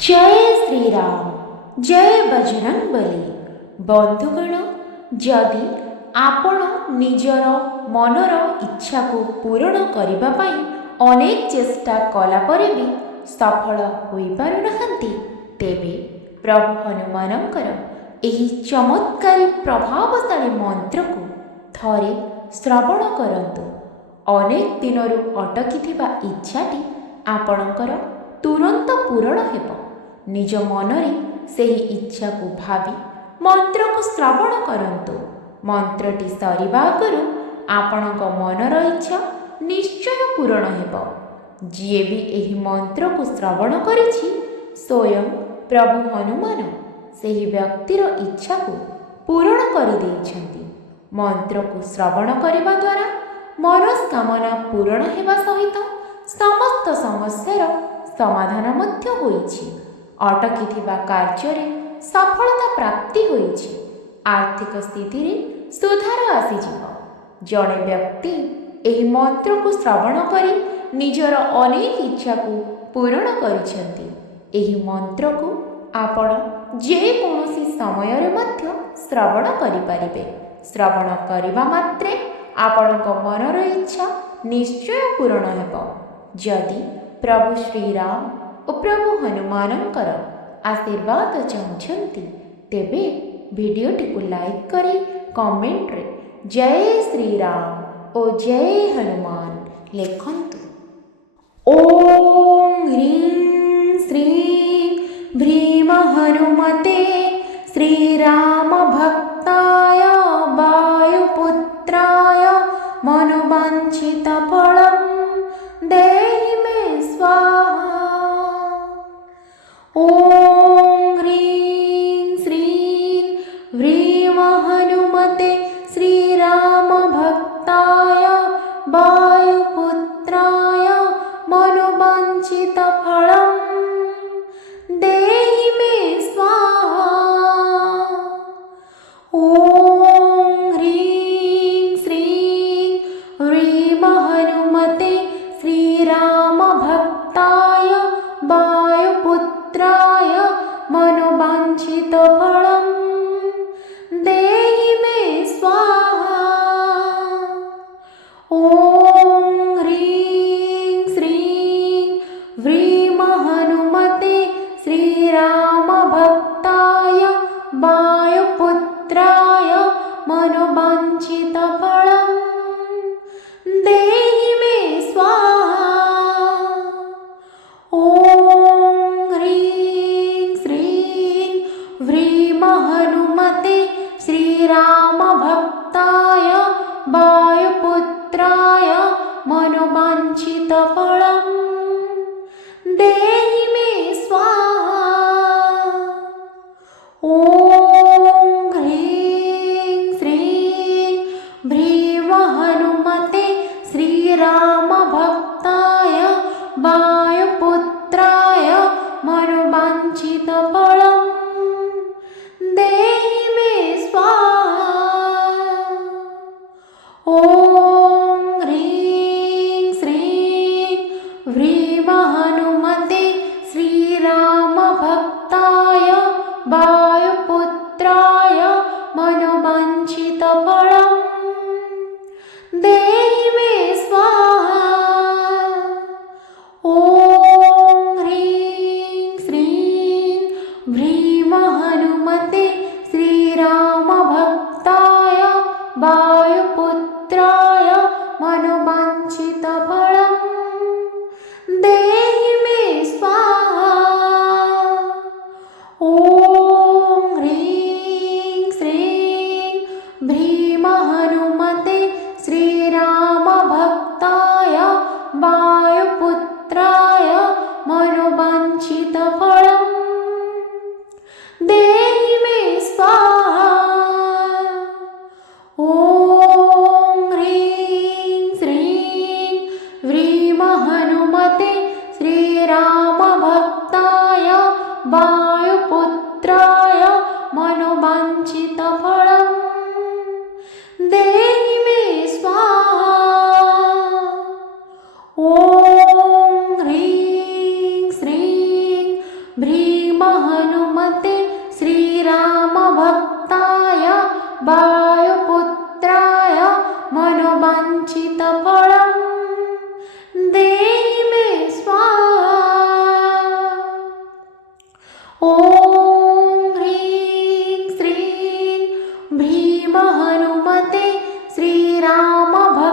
जय श्री राम जय बजरंगबली। बंधुगण, जदि आपण निजर मनर इच्छा को पूरण करिबा पई अनेक चेष्टा कला परे भी सफल होई पारु नाहंती, तेबे प्रभु हनुमानंकर एही चमत्कारी प्रभावशाली मंत्र को थरे श्रवण करंतु। अनेक दिनरु अटकी थिबा इच्छाटी आपणकर तुरंत पूरण हेब। निज मनरे सही इच्छा को भावी मंत्र को श्रवण करंतु। मंत्रटी सरिबा आगरु आपणक मनर इच्छा निश्चय पूरण हेब। जिए भी एही मंत्र को श्रवण करिछि, स्वयं प्रभु हनुमान सही व्यक्तिर इच्छा को पूरण करि देइछन्ति। मंत्र को श्रवण करिबा द्वारा मनस्कामना पूरण हेबा सहित समस्त समस्यार समाधान मध्य होइछि। अटकी थिबा कार्य सफलता प्राप्ति होइछि। आर्थिक स्थिति रे सुधार आसीजिव। जड़े व्यक्ति एही मंत्र को श्रवण करी निजर अनेक इच्छा को पूरण करिसेंति। एही मंत्र को आपण जे कोनोसी समय रे मध्य श्रवण करि परिबे। श्रवण करिबा मात्रे आपणक मनर इच्छा निश्चय पूरण हेब। जदि प्रभु श्री राम और प्रभु हनुमानंकर आशीर्वाद चाहते तेबे वीडियोटी को लाइक करी कमेंट रे जय श्री राम और जय हनुमान लिखंतु। ओम ह्रीं श्रीं भ्रीम हनुमते श्रीराम भक्ताय वायुपुत्राय मनोवांछित फलम् देहि मे स्वाहा। ओम ह्रीं श्रीं भ्रीम हनुमते श्रीराम भक्ताय वायुपुत्राय मनोवांछित फलम् देहि मे स्वाहा। ओम ह्रीं श्रीं भ्रीम हनुमते श्रीराम भक्ताय वायुपुत्राय मनोवांछित फलम् देहि मे स्वाहा। ओम ह्रीं श्रीं भ्रीम हनुमते श्रीराम भक्ताय वायुपुत्राय मनोवांछित फलम् देहि मे स्वाहा। ओम ह्रीं श्रीं भ्रीम हनुमते श्रीराम भक्ताय वायुपुत्राय मनोवांछित फलम् देहि मे स्वाहा। ओम ह्रीं श्रीं भ्रीम हनुमते श्रीराम भक्ताय वायुपुत्राय मनोवांछित फलम् देहि मे स्वाहा। ओम ह्रीं श्रीं भ्रीम हनुमते श्रीराम भक्ताय वायुपुत्राय मनोवांछित फलम् देहि मे स्वाहा। ओम ह्रीं श्रीं भ्रीम हनुमते श्रीराम भक्ताय वायुपुत्राय मनोवांछित फलम् देहि मे स्वाहा। ओम ह्रीं श्रीं भ्रीम हनुमते श्रीराम भक्ताय वायुपुत्राय मनोवांछित फलम् देहि मे स्वाहा। ओम ह्रीं श्रीं भ्रीम हनुमते श्रीराम भक्ताय वायुपुत्राय मनोवांछित फलम् देहि मे स्वाहा। ओम ह्रीं श्रीं भ्रीं हनुमते श्रीरामभक्ताय वायुपुत्राय मनोवाञ्छितफलं देहि मे स्वाहा। ॐ ह्रीं श्रीं भ्रीं हनुमते श्रीरामभक्ताय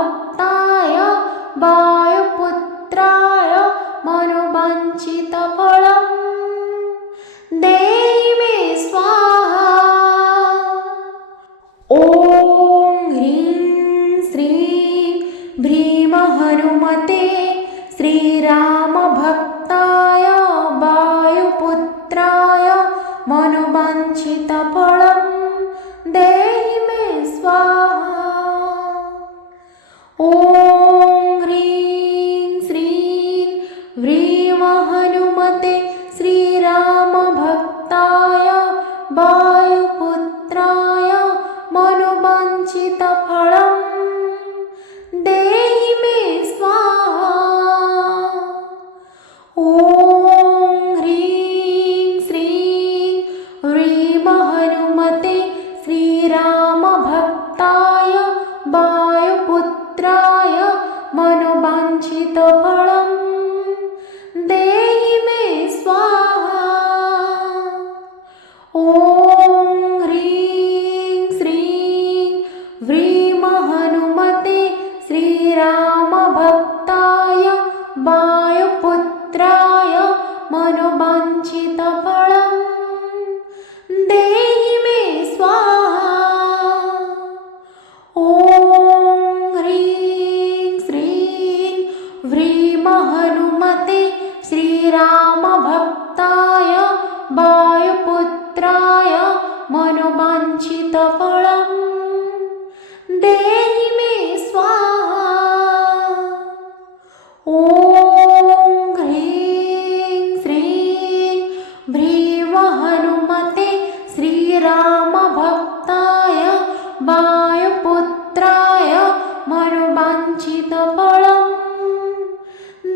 वायुपुत्राय मनोवाञ्छितफलं देहि मे स्वाहा। ॐ ह्रीं श्रीं भ्रीं हनुमते श्रीरामभक्ताय वायुपुत्राय मनोवाञ्छितफलं देहि मे स्वाहा। ॐ ह्रीं श्रीं भ्रीं हनुमते श्रीरामभक्ताय वायुपुत्राय मनोवाञ्छितफलं देहि मे स्वाहा। ॐ ह्रीं श्रीं भ्रीं हनुमते श्रीरामभक्ताय वायुपुत्राय मनोवाञ्छितफलं देहि मे स्वाहा। ॐ ह्रीं श्रीं भ्रीं हनुमते श्रीरामभक्ताय वायुपुत्राय मनोवाञ्छितफलं देहि मे स्वाहा। ॐ ह्रीं श्रीं भ्रीं हनुमते श्रीरामभक्ताय वायुपुत्राय मनोवाञ्छितफलं देहि मे स्वाहा। ॐ ह्रीं श्रीं भ्रीं हनुमते श्रीरामभक्ताय वायुपुत्राय मनोवाञ्छितफलं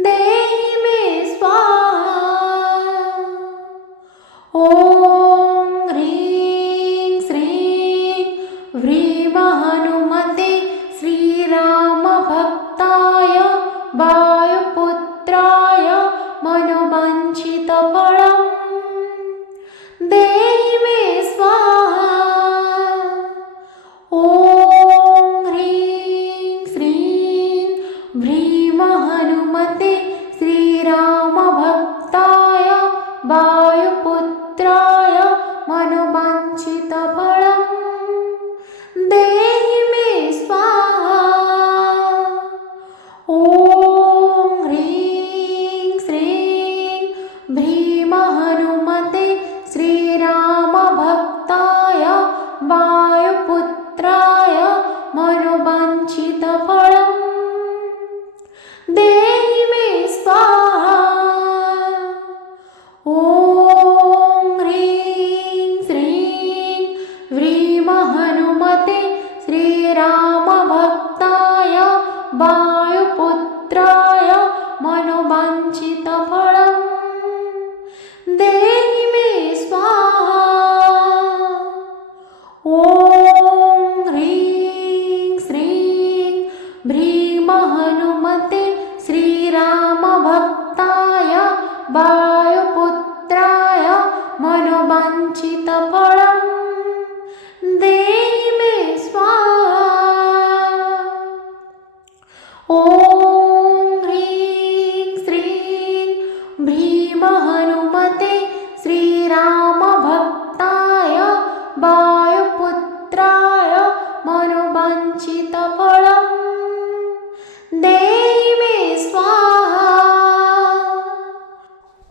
देहि मे स्वाहा। ॐ ह्रीं श्रीं भ्रीं हनुमते श्रीरामभक्ताय वायुपुत्राय मनोवाञ्छितफलं देहि मे स्वाहा। ॐ ह्रीं श्रीं भ्रीं हनुमते श्रीरामभक्ताय वायुपुत्राय मनोवाञ्छितफलं देहि मे स्वाहा। ॐ ह्रीं श्रीं भ्रीं हनुमते श्रीरामभक्ताय वायुपुत्राय मनोवाञ्छितफलं देहि मे स्वाहा। ॐ ह्रीं श्रीं भ्रीं हनुमते श्रीरामभक्ताय वायुपुत्राय मनोवाञ्छितफलं देहि मे स्वाहा। ॐ ह्रीं श्रीं भ्रीं हनुमते श्रीरामभक्ताय वायुपुत्राय मनोवाञ्छितफलं देहि मे स्वाहा। ॐ ह्रीं श्रीं भ्रीं हनुमते श्रीरामभक्ताय वायुपुत्राय मनोवाञ्छितफलं देहि मे स्वाहा।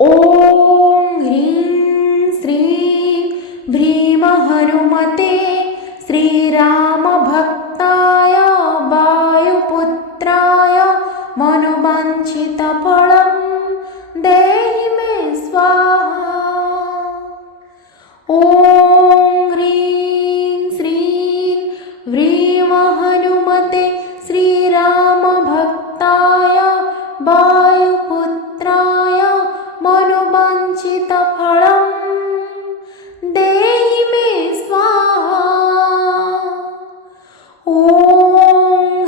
ॐ ह्रीं श्रीं भ्रीं हनुमते श्रीरामभक्ताय वायुपुत्राय मनोवाञ्छितफलं देहि मे स्वाहा। ॐ ह्रीं श्रीं भ्रीं हनुमते श्रीरामभक्ताय वायुपुत्राय मनोवाञ्छितफलं देहि मे स्वाहा। ॐ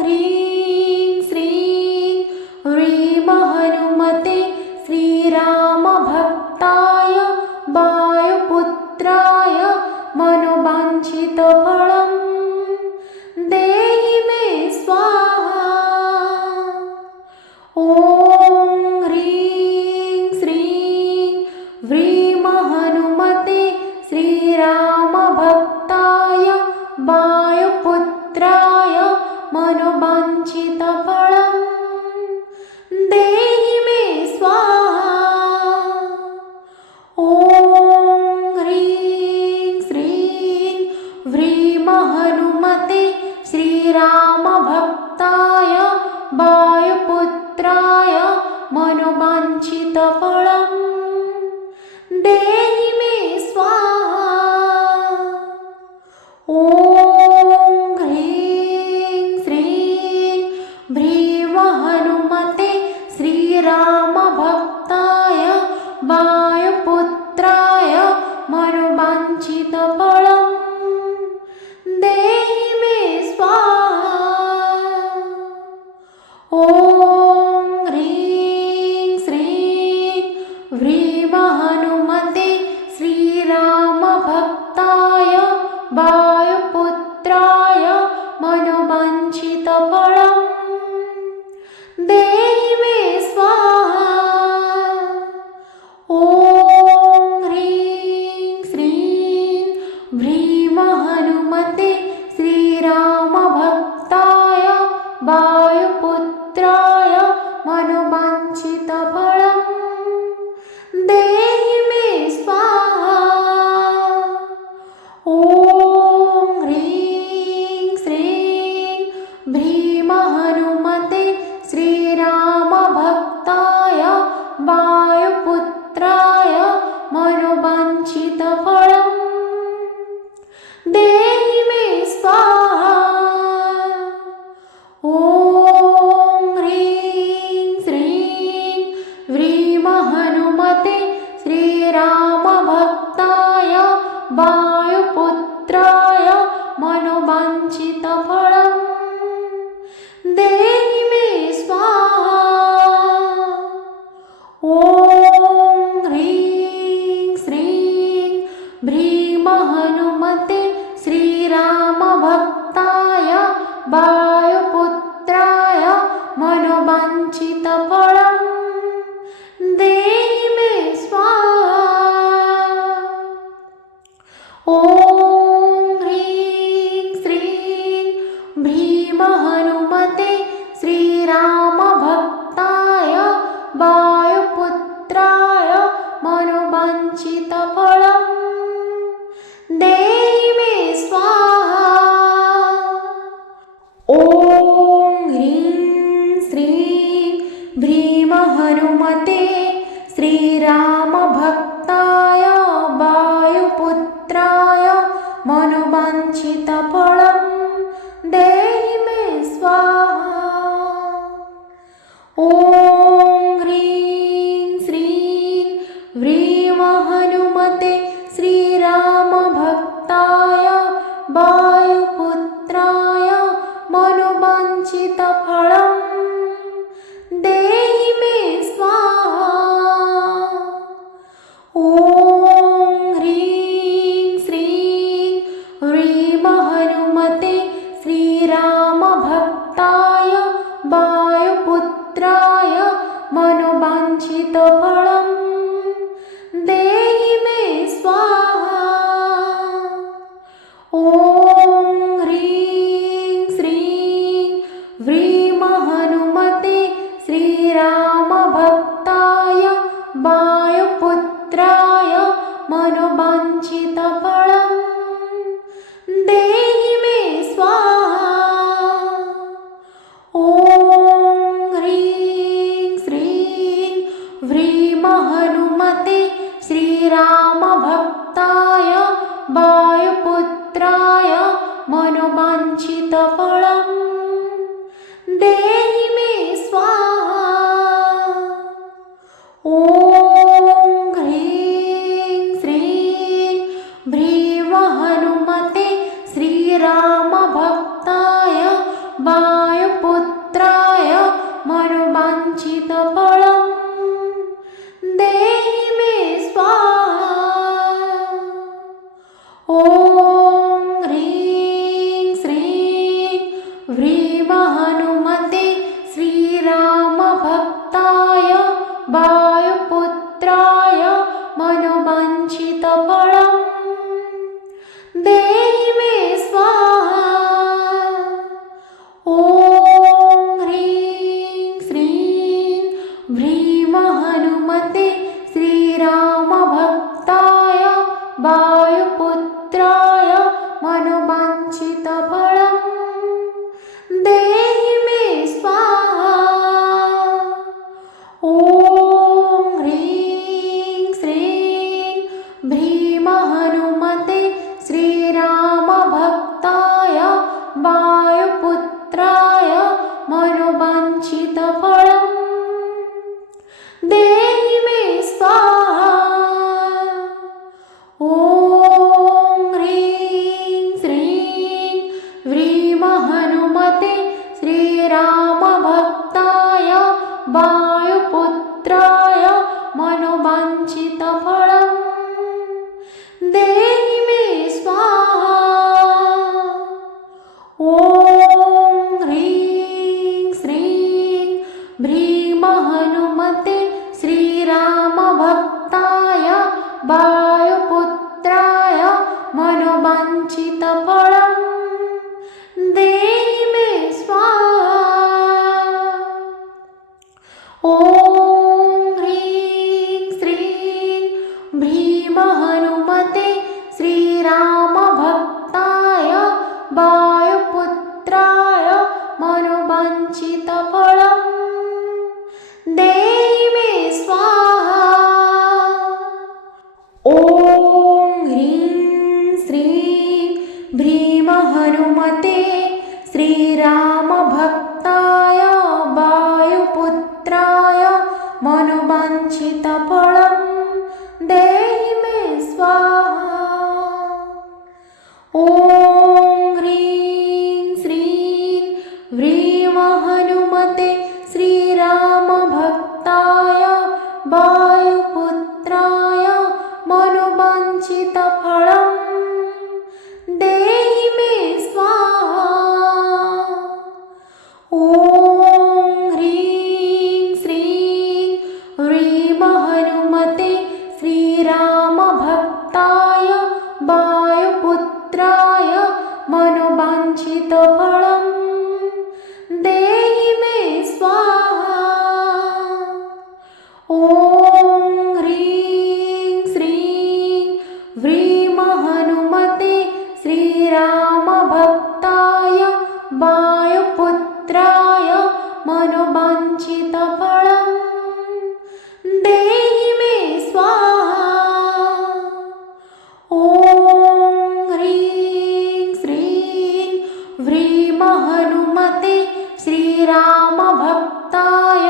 ह्रीं श्रीं ह्रीं हनुमते श्रीरामभक्ताय वायुपुत्राय मनोवाञ्छितफलं देहि मे स्वाहा। ॐ ह्रीं श्रीं ह्रीं हनुमते श्रीरामभक्ताय वायुपुत्राय मनोवाञ्छितफलं देहि मे स्वाहा। ॐ ह्रीं श्रीं ह्रीं हनुमते श्रीरामभक्ताय वायुपुत्राय मनोवाञ्छितफलं देहि मे स्वाहा। ॐ ह्रीं श्रीं ह्रीं हनुमते श्रीरामभक्ताय वायुपुत्राय मनोवाञ्छितफलं देहि मे स्वाहा। ॐ ह्रीं श्रीं ह्रीं हनुमते श्रीरामभक्ताय वायुपुत्राय मनोवाञ्छितफलं देहि मे स्वाहा। ॐ ह्रीं श्रीं ह्रीं हनुमते श्रीरामभक्ताय वायुपुत्राय मनोवाञ्छितफलं देहि मे स्वाहा। ॐ ह्रीं श्रीं ह्रीं हनुमते श्रीरामभक्ताय वायुपुत्राय मनोवाञ्छितफलं देहि मे स्वाहा। ॐ ह्रीं श्रीं ह्रीं हनुमते श्रीरामभक्ताय वायुपुत्राय मनोवाञ्छितफलं देहि मे स्वाहा। ॐ ह्रीं श्रीं ह्रीं हनुमते श्रीरामभक्ताय वायुपुत्राय मनोवाञ्छितफलं देहि मे स्वाहा। ॐ ह्रीं श्रीं ह्रीं हनुमते श्रीरामभक्ताय वायुपुत्राय मनोवाञ्छितफलं देहि मे स्वाहा। ॐ ह्रीं श्रीं ह्रीं हनुमते श्रीरामभक्ताय वायुपुत्राय मनोवाञ्छितफलं देहि मे स्वाहा। ॐ ह्रीं श्रीं ह्रीं हनुमते श्रीरामभक्ताय वायुपुत्राय मनोवाञ्छितफलं देहि मे स्वाहा। ॐ ह्रीं श्रीं ह्रीं हनुमते श्रीरामभक्ताय वायुपुत्राय मनोवाञ्छितफलं देहि मे स्वाहा। ॐ ह्रीं श्रीं ह्रीं हनुमते श्रीरामभक्ताय वायुपुत्राय मनोवाञ्छितफलं देहि मे स्वाहा। ॐ ह्रीं श्रीं ह्रीं हनुमते श्रीरामभक्ताय वायुपुत्राय मनोवाञ्छितफलं देहि मे स्वाहा। ॐ ह्रीं श्रीं मनोवाञ्छितफलं देहि मे स्वाहा। ॐ ह्रीं श्रीं भ्रीं हनुमते श्रीरामभक्ताय वायुपुत्राय मनोवाञ्छितफलं देहि मे स्वाहा। ॐ ह्रीं श्रीं भ्रीं हनुमते श्रीरामभक्ताय वायुपुत्राय मनोवाञ्छितफलं देहि मे स्वाहा। ॐ ह्रीं श्रीं भ्रीं हनुमते श्रीरामभक्ताय वायुपुत्राय मनोवाञ्छितफलं देहि मे स्वाहा। ॐ ह्रीं श्रीं भ्रीं हनुमते श्रीरामभक्ताय वायुपुत्राय मनोवाञ्छितफलं देहि मे स्वाहा। ॐ ह्रीं श्रीं भ्रीं हनुमते श्रीरामभक्ताय वायुपुत्राय मनोवाञ्छितफलं देहि मे स्वाहा। ॐ ह्रीं श्रीं भ्रीं हनुमते श्रीरामभक्ताय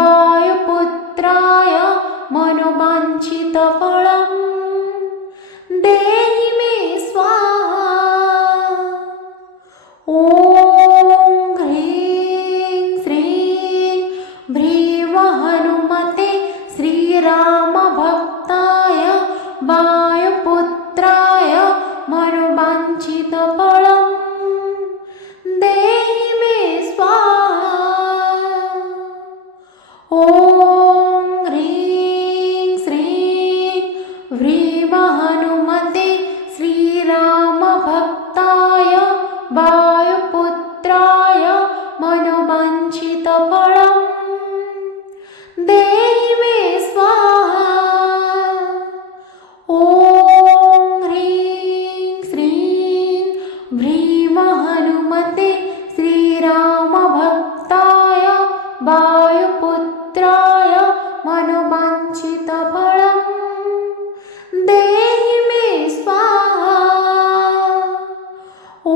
वायुपुत्राय मनोवाञ्छितफलं देहि मे स्वाहा। ॐ ह्रीं श्रीं भ्रीं हनुमते श्रीरामभक्ताय वायुपुत्राय मनोवाञ्छितफलं देहि मे स्वाहा। ॐ ह्रीं श्रीं भ्रीं हनुमते श्रीरामभक्ताय वायुपुत्राय मनोवाञ्छितफलं देहि मे स्वाहा। ॐ ह्रीं श्रीं भ्रीं हनुमते श्रीरामभक्ताय वायुपुत्राय मनोवाञ्छितफलं देहि मे स्वाहा। ॐ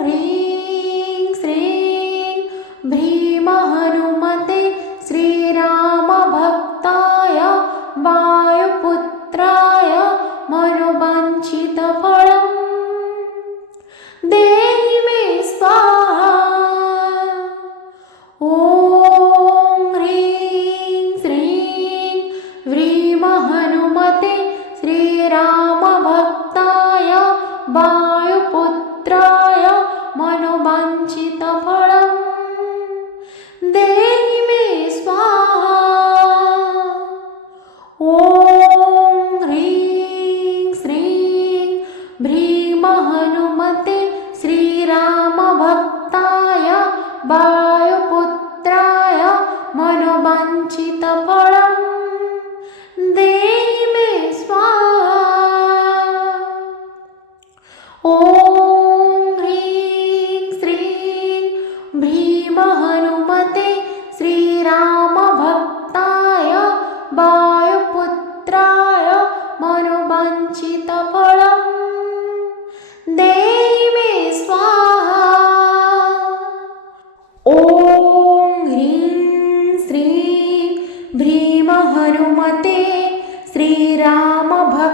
ह्रीं श्रीं भ्रीं हनुमते श्रीरामभक्ताय वायुपुत्राय मनोवाञ्छितफलं देहि मे स्वाहा। ॐ ह्रीं श्रीं भ्रीं हनुमते श्रीरामभक्ताय वायुपुत्राय मनोवाञ्छितफलं देहि मे स्वाहा। ॐ ह्रीं श्रीं भ्रीं हनुमते श्रीरामभक्ताय वायुपुत्राय मनोवाञ्छितफलं देहि मे स्वाहा। ॐ ह्रीं श्रीं भ्रीं हनुमते श्रीरामभक्ताय वायुपुत्राय मनोवाञ्छितफलं देहि मे स्वाहा। ॐ ह्रीं श्रीं भ्रीं हनुमते श्रीरामभक्ताय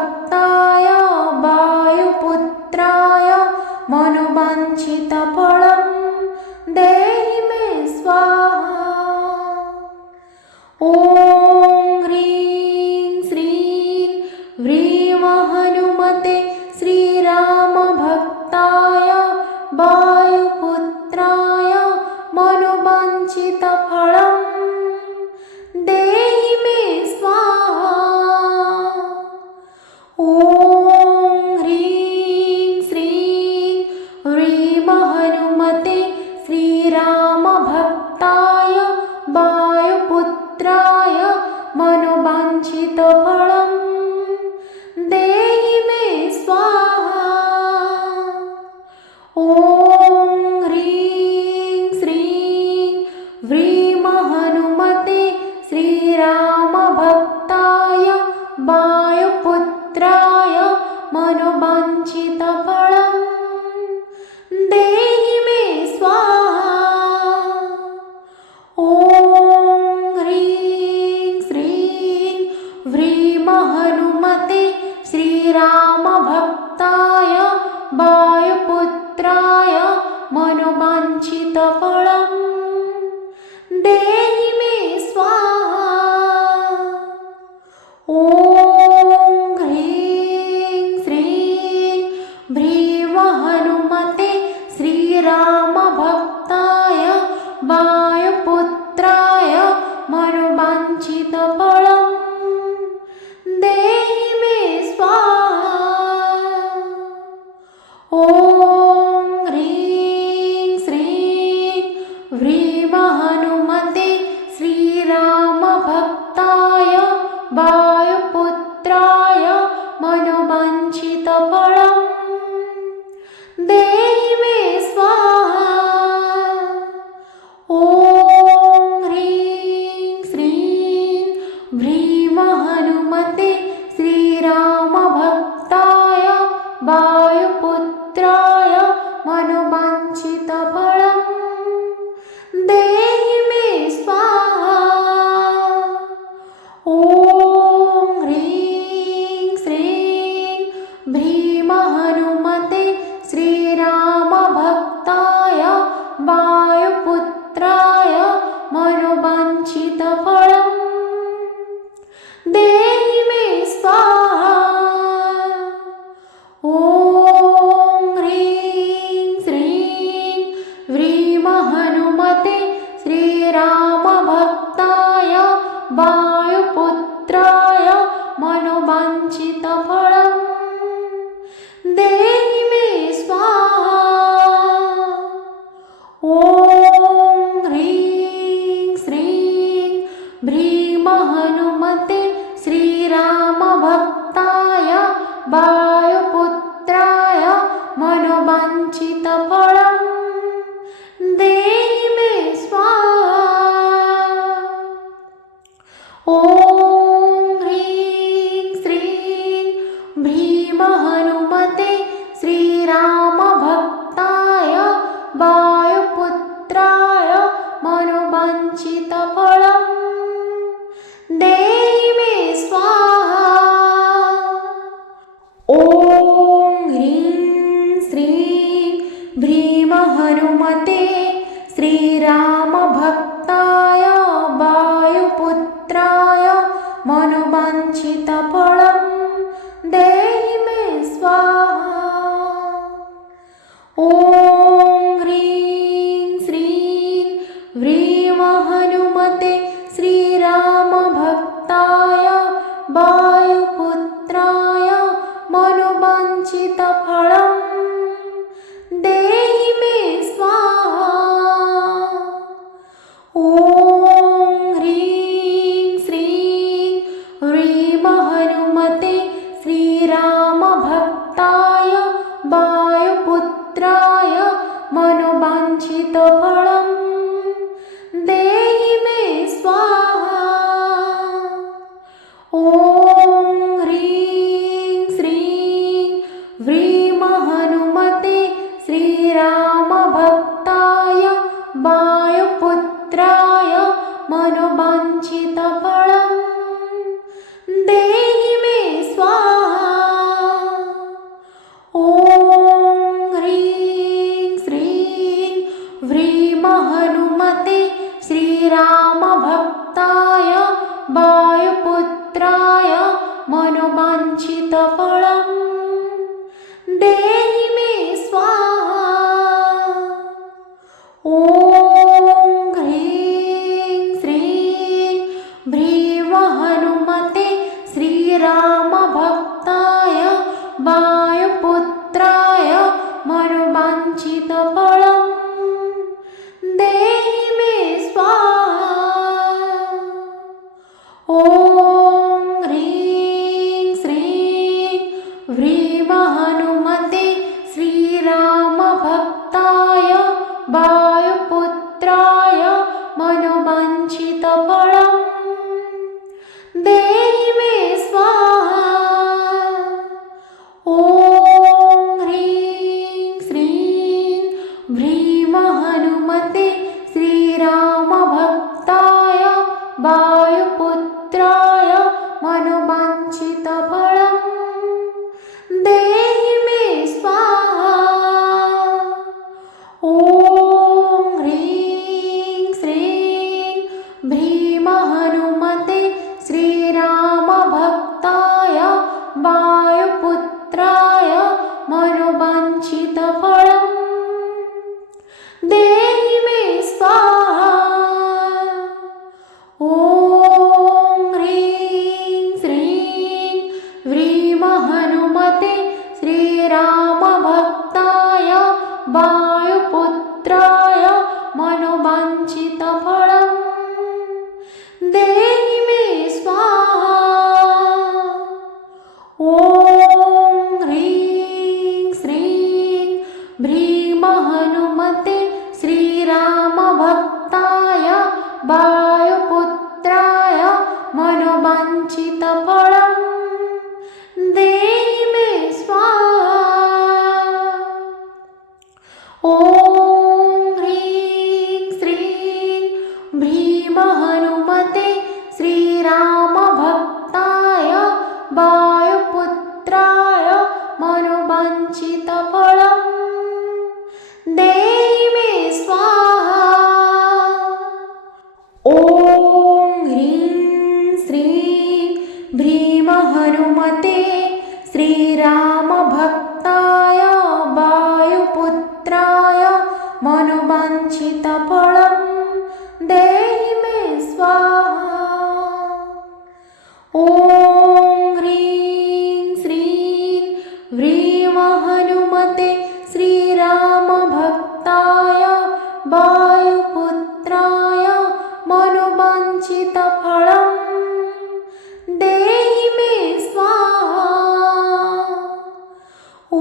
वायुपुत्राय मनोवाञ्छितफलं देहि मे स्वाहा। ॐ ह्रीं श्रीं भ्रीं हनुमते श्रीरामभक्ताय वायुपुत्राय मनोवाञ्छितफलं देहि मे स्वाहा। ॐ ह्रीं देहि मे स्वाहा। ॐ ह्रीं श्रीं ह्रीं हनुमते श्रीरामभक्ताय वायुपुत्राय मनोवाञ्छितफलं देहि मे स्वाहा। ॐ ह्रीं श्रीं ह्रीं हनुमते श्रीरामभक्ताय वायुपुत्राय मनोवाञ्छितफलं देहि मे स्वाहा। ॐ ह्रीं श्रीं ह्रीं हनुमते श्रीरामभक्ताय वायुपुत्राय मनोवाञ्छितफलं देहि मे स्वाहा। ॐ ह्रीं श्रीं ह्रीं हनुमते श्रीरामभक्ताय वायुपुत्राय मनोवाञ्छितफलं देहि मे स्वाहा। ॐ ह्रीं श्रीं ह्रीं हनुमते श्रीरामभक्ताय वायुपुत्राय मनोवाञ्छितफलं देहि मे स्वाहा। ॐ ह्रीं श्रीं ह्रीं हनुमते श्रीरामभक्ताय वायुपुत्राय मनोवाञ्छितफलं देहि मे स्वाहा। ॐ ह्रीं श्रीं ह्रीं हनुमते श्रीरामभक्ताय वायुपुत्राय मनोवाञ्छितफलं देहि मे स्वाहा। ॐ ह्रीं श्रीं ह्रीं हनुमते श्रीरामभक्ताय वायुपुत्राय मनोवाञ्छितफलं देहि मे स्वाहा। ॐ ह्रीं श्रीं ह्रीं हनुमते श्रीरामभक्ताय वायुपुत्राय मनोवाञ्छितफलं देहि मे स्वाहा। ॐ ह्रीं श्रीं ह्रीं हनुमते श्रीरामभक्ताय वायुपुत्राय मनोवाञ्छितफलं देहि मे स्वाहा। ॐ ह्रीं श्रीं ह्रीं हनुमते श्रीरामभक्ताय वायुपुत्राय मनोवाञ्छितफलं देहि मे स्वाहा। ॐ ह्रीं श्रीं ह्रीं हनुमते श्रीरामभक्ताय वायुपुत्राय मनोवाञ्छितफलं देहि मे स्वाहा। ॐ ह्रीं श्रीं ह्रीं हनुमते श्रीरामभक्ताय वायुपुत्राय मनोवाञ्छितफलं देहि मे स्वाहा। ॐ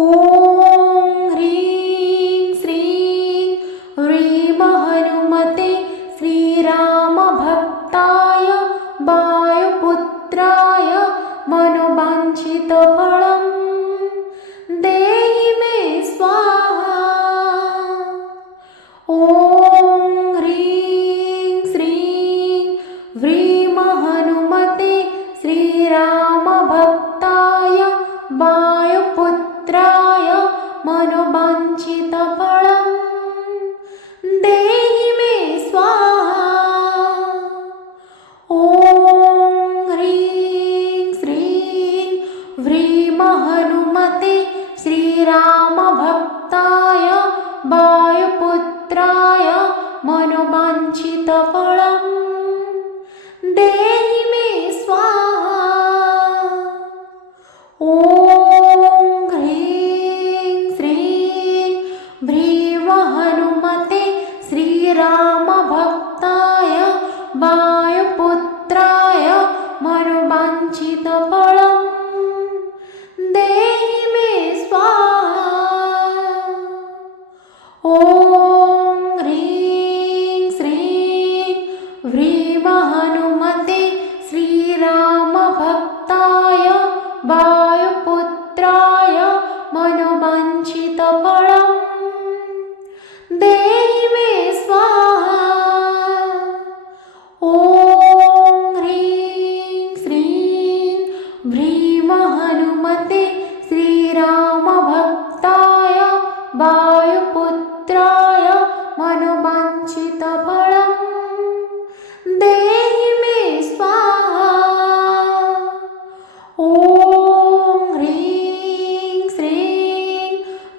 ह्रीं श्रीं ह्रीं हनुमते श्रीरामभक्ताय वायुपुत्राय मनोवाञ्छितफलं देहि मे स्वाहा। ॐ ह्रीं श्रीं ह्रीं हनुमते श्रीरामभक्ताय वायुपुत्राय मनोवाञ्छितफलं देहि मे स्वाहा। ॐ ह्रीं श्रीं व्रीम हनुमते श्रीरामभक्ताय वायुपुत्राय मनोवाञ्छितफलं देहि मे स्वाहा। ॐ ह्रीं श्रीं भ्रीम हनुमते श्रीरामभक्ताय वायुपुत्राय मनोवाञ्छितफलं देहि मे स्वाहा। ॐ ह्रीं श्रीं भ्रीम हनुमते श्रीरामभक्ताय वायुपुत्राय मनोवाञ्छितफलं देहि मे स्वाहा। ॐ ह्रीं श्रीं भ्रीम हनुमते श्रीरामभक्ताय वायुपुत्राय मनोवाञ्छितफलं देहि मे स्वाहा। ॐ ह्रीं श्रीं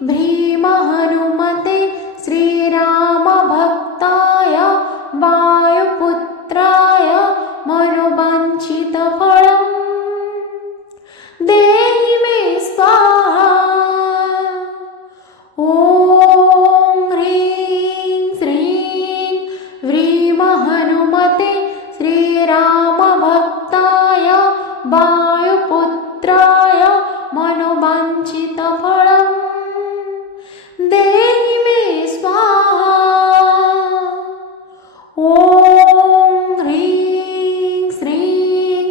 भ्रीम हनुमते श्रीरामभक्ताय वायुपुत्राय मनोवाञ्छितफलं देहि मे स्वाहा। ॐ ह्रीं श्रीं भ्रीम हनुमते श्रीरामभक्ताय वायुपुत्राय मनोवाञ्छितफलं देहि मे स्वाहा। ॐ ह्रीं श्रीं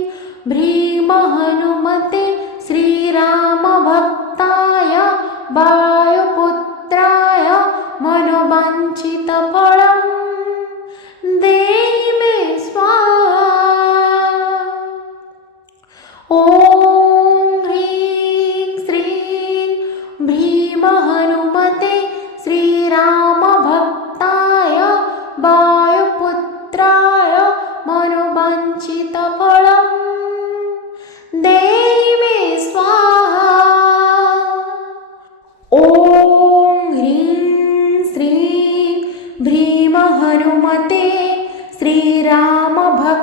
भ्रीम हनुमते श्रीरामभक्ताय वायुपुत्राय मनोवाञ्छितफलं देहि मे स्वाहा। ॐ ह्रीं श्रीं भ्रीम हनुमते श्रीरामभक्ताय वायुपुत्राय मनोवाञ्छितफलं देहि मे स्वाहा। ॐ ह्रीं श्रीं भ्रीम हनुमते श्रीरामभक्ताय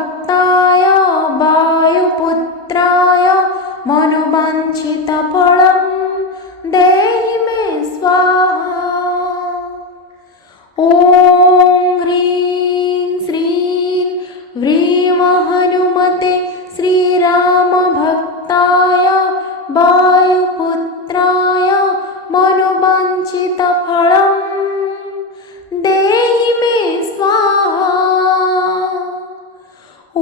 वायुपुत्राय मनोवाञ्छितफलं देहि मे स्वाहा। ॐ ह्रीं श्रीं भ्रीम हनुमते श्रीरामभक्ताय वायुपुत्राय मनोवाञ्छितफलं देहि मे स्वाहा। ॐ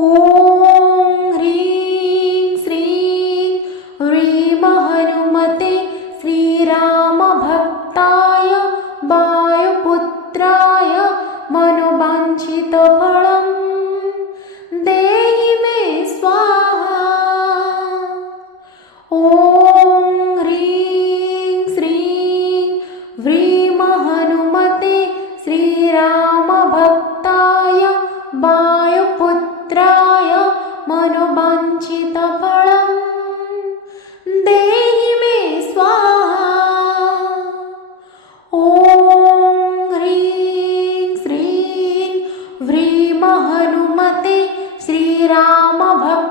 ह्रीं श्रीं भ्रीम हनुमते श्रीरामभक्ताय वायुपुत्राय मनोवाञ्छितफलं देहि मे स्वाहा। ॐ ह्रीं श्रीं भ्रीम हनुमते श्रीरामभक्ताय वायुपुत्राय मनोवाञ्छितफलं देहि मे स्वाहा। ॐ ह्रीं श्रीं भ्रीम हनुमते श्रीरामभक्ताय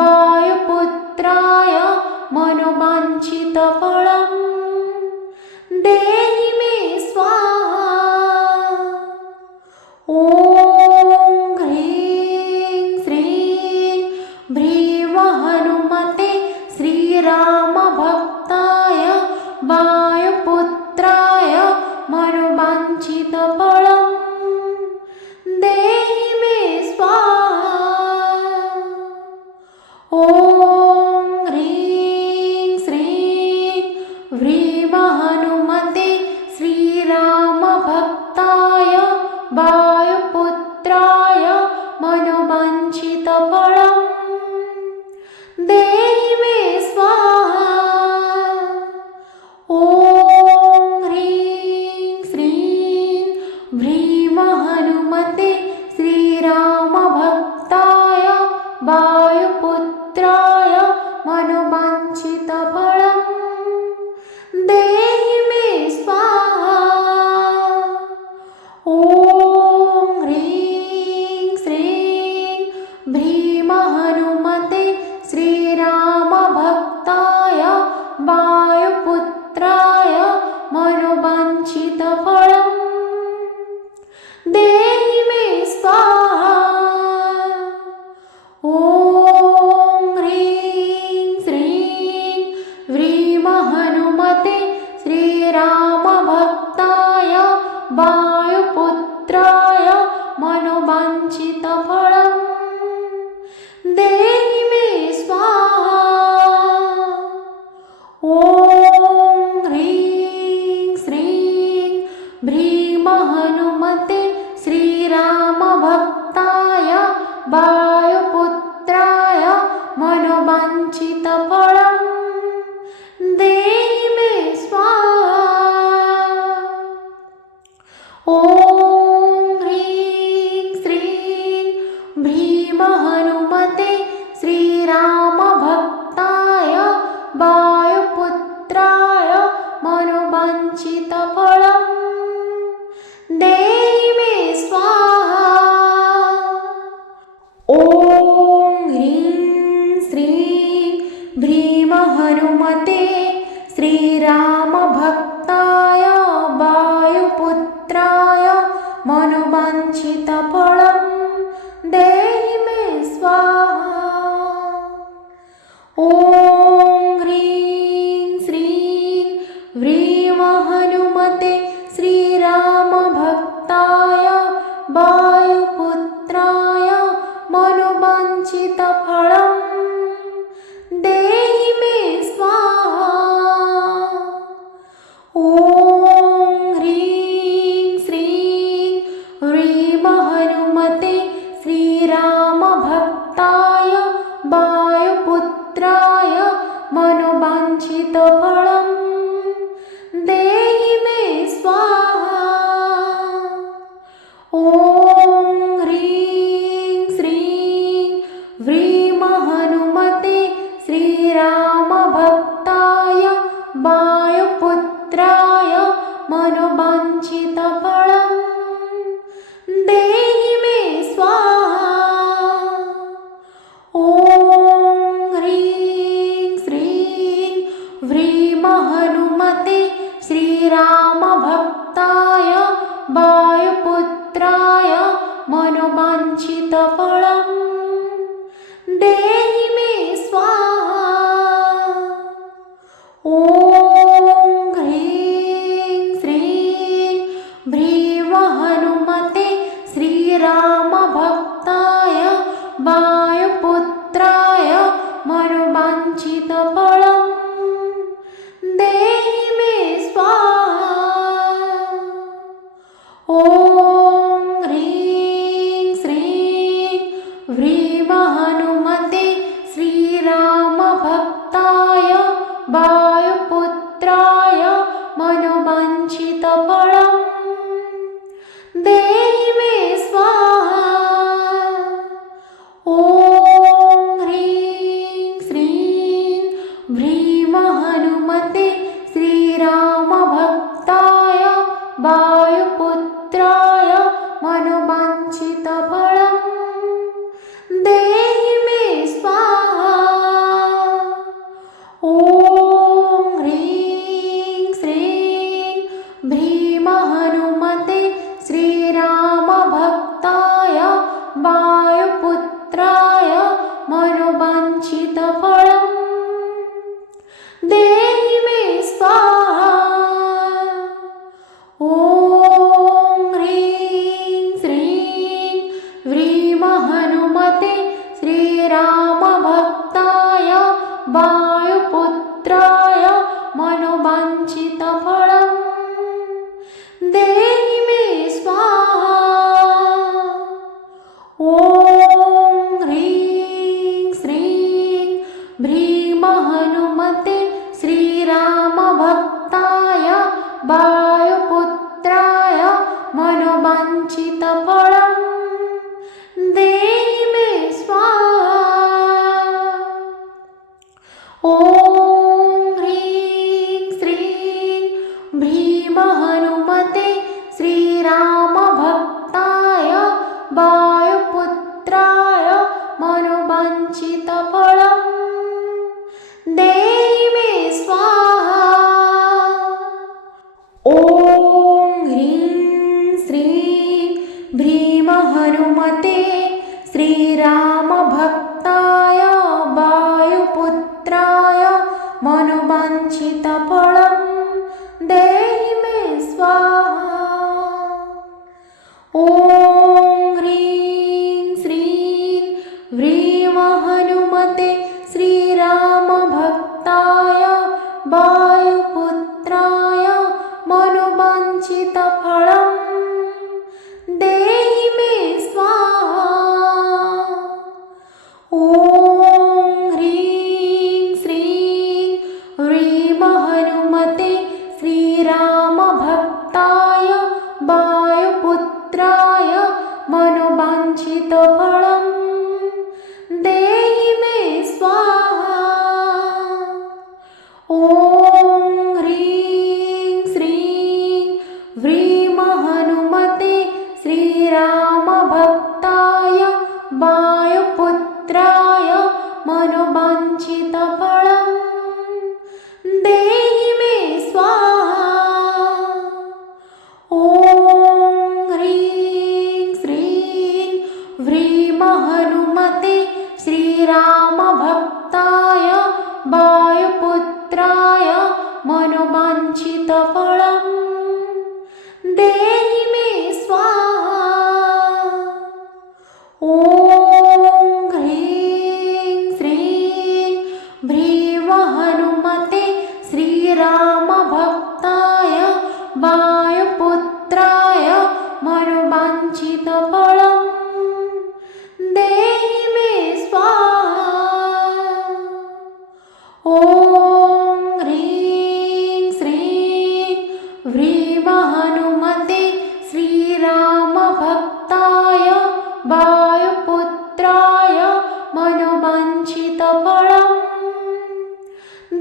वायुपुत्राय मनोवाञ्छितफलं देहि मे स्वाहा। ॐ ह्रीं श्रीं भ्रीम हनुमते श्रीरामभक्ताय वायुपुत्राय मनोवाञ्छितफलं देहि मे स्वाहा। ॐ ह्रीं श्रीं भ्रीम हनुमते श्रीरामभक्ताय वायुपुत्राय मनोवाञ्छितफलं देहि मे स्वाहा। हनुमते श्रीरामभक्ताय वायुपुत्राय मनोवाञ्छितफलं देहि मे स्वाहा। ॐ ह्रीं श्रीं ह्रीं हनुमते श्रीरामभक्ताय वायुपुत्राय मनोवाञ्छितफलं देहि मे स्वाहा। ॐ ह्रीं श्रीं ह्रीं हनुमते श्रीरामभक्ताय वायुपुत्राय मनोवाञ्छितफलं देहि मे स्वाहा। ॐ ह्रीं श्रीं ह्रीं हनुमते श्रीरामभक्ताय वायुपुत्राय मनोवाञ्छितफलं देहि मे स्वाहा। ॐ ह्रीं श्रीं ह्रीं हनुमते श्रीरामभक्ताय वायुपुत्राय मनोवाञ्छितफलं देहि मे स्वाहा। ॐ ह्रीं श्रीं ह्रीं हनुमते श्रीरामभक्ताय वायुपुत्राय मनोवाञ्छितफलं देहि मे स्वाहा। ॐ ह्रीं श्रीं ह्रीं हनुमते श्रीरामभक्ताय वायुपुत्राय मनोवाञ्छितफलं देहि मे स्वाहा। ॐ ह्रीं श्रीं ह्रीं हनुमते श्रीरामभक्ताय वायुपुत्राय मनोवाञ्छितफलं देहि मे स्वाहा। ॐ ह्रीं श्रीं ह्रीं हनुमते श्रीरामभक्ताय वायुपुत्राय मनोवाञ्छितफलं देहि मे स्वाहा। ॐ ह्रीं श्रीं ह्रीं हनुमते श्रीरामभक्ताय वायुपुत्राय मनोवाञ्छितफलं देहि मे स्वाहा। ॐ ह्रीं श्रीं ह्रीं हनुमते श्रीरामभक्ताय वायुपुत्राय मनोवाञ्छितफलं देहि मे स्वाहा। ॐ ह्रीं श्रीं ह्रीं हनुमते श्रीरामभक्ताय वायुपुत्राय मनोवाञ्छितफलं देहि मे स्वाहा। ॐ ह्रीं श्रीं ह्रीं हनुमते श्रीरामभक्ताय वायुपुत्राय मनोवाञ्छितफलं देहि मे स्वाहा। ॐ ह्रीं श्रीं ह्रीं हनुमते श्रीरामभक्ताय वायुपुत्राय मनोवाञ्छितफलं देहि मे स्वाहा। ॐ ह्रीं श्रीं ह्रीं हनुमते वायुपुत्राय मनोवाञ्छितफलं देहि मे स्वाहा। ॐ ह्रीं श्रीं भ्रीं हनुमते श्रीरामभक्ताय वायुपुत्राय मनोवाञ्छितफलं देहि मे स्वाहा। ॐ ह्रीं श्रीं भ्रीं हनुमते श्रीरामभक्ताय वायुपुत्राय मनोवाञ्छितफलं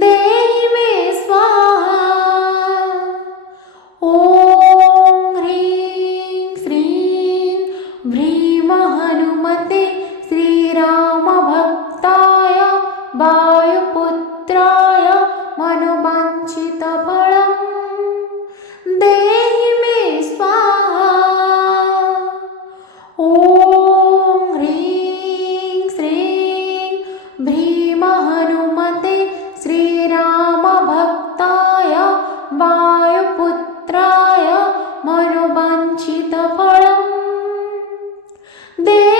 देहि मे स्वाहा। ॐ ह्रीं श्रीं भ्रीं हनुमते श्रीरामभक्ताय वायुपुत्राय मनोवाञ्छितफलं देहि मे स्वाहा। ॐ ह्रीं श्रीं भ्रीं हनुमते श्रीरामभक्ताय वायुपुत्राय मनोवाञ्छितफलं देहि